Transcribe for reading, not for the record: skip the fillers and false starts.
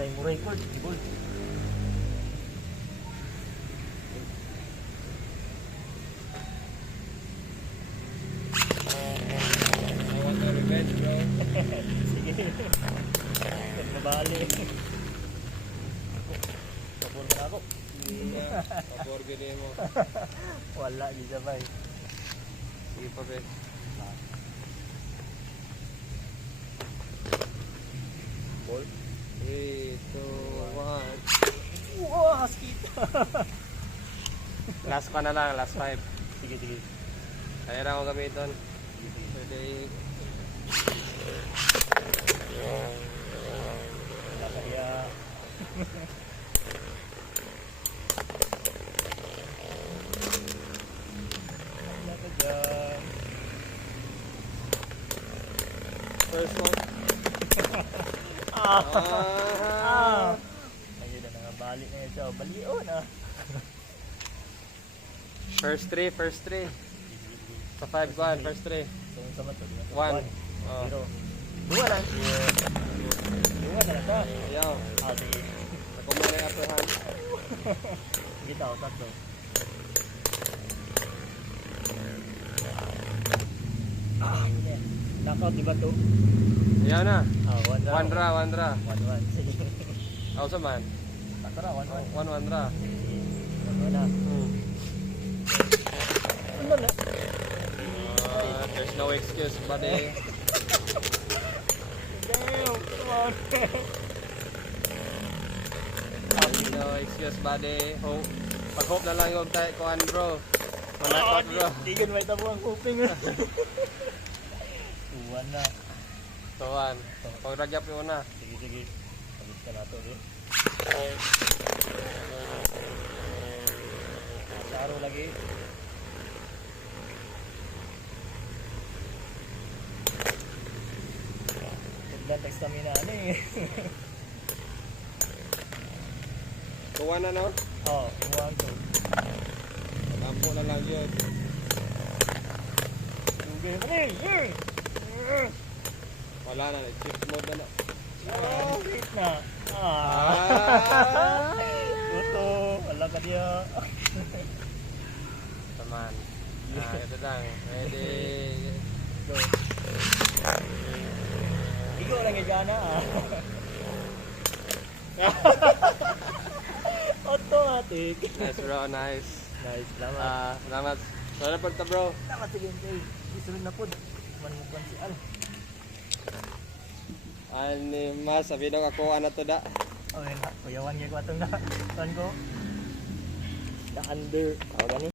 lain mo record, gol. I want no revenge, bro. Sige. Huwag nabali. Kapur na ako. Kapor gini mo. Wala, di sabay. Sige pa, be. Ball. 3, 2, 1. Wow, skit. Last pa na lang, last 5. Sige, sige. Kaya na akong gamiton. Sige, sige. Pwede. Wala kaya. Wala ka dyan. First one. Ah! Ayun na nga, balik na yun siya. Baliw na. First 3, first 3. Sa 5 ko, first 3. So, yung sama to. 1. Oh. Zero. Dua lang. Dua na lang ka. Ayaw. Ah, sige. Ako muna yung upper hand. Sige tao, tatlo. Knockout, di ba to? Ayaw na. Ah, one draw. 1 draw, 1 draw. 1-1. Sige. Ako sa man. Tara, 1-1. 1 draw. 1-1 na. Ano na? There's no excuse, buddy. Damn, come on. No excuse, buddy. Hope. Pag-hope na lang yung tayo kuhan, bro. Manakot, bro. Di gan may tabo ang hoping. 2-1 na. Tuwan. Pag-ragyap yung una. Sige, sige. Pagod ka na ito, eh. Laro lagi. Tagdan text kami na ano eh. Tuwan na, no? Oh, 1-2. Lampo na lang yun. Lugay mo eh. Wala na. Chip mode na. Oh, hit na. Ah! Tuto. Wala ka diya. Taman. Ito lang. Ready. Go. Ikaw lang yung gana ah. Automatic. Nice, bro. Nice. Nice, salamat. Salamat. Salamat po, bro. Salamat sige, eh. Isunod na po. Manmukuan si Al. Ani mas, sabi daw ako ano to da. Oh, yun na. Kuyawan niya ko atong na. Saan ko? The under. Tawag gani.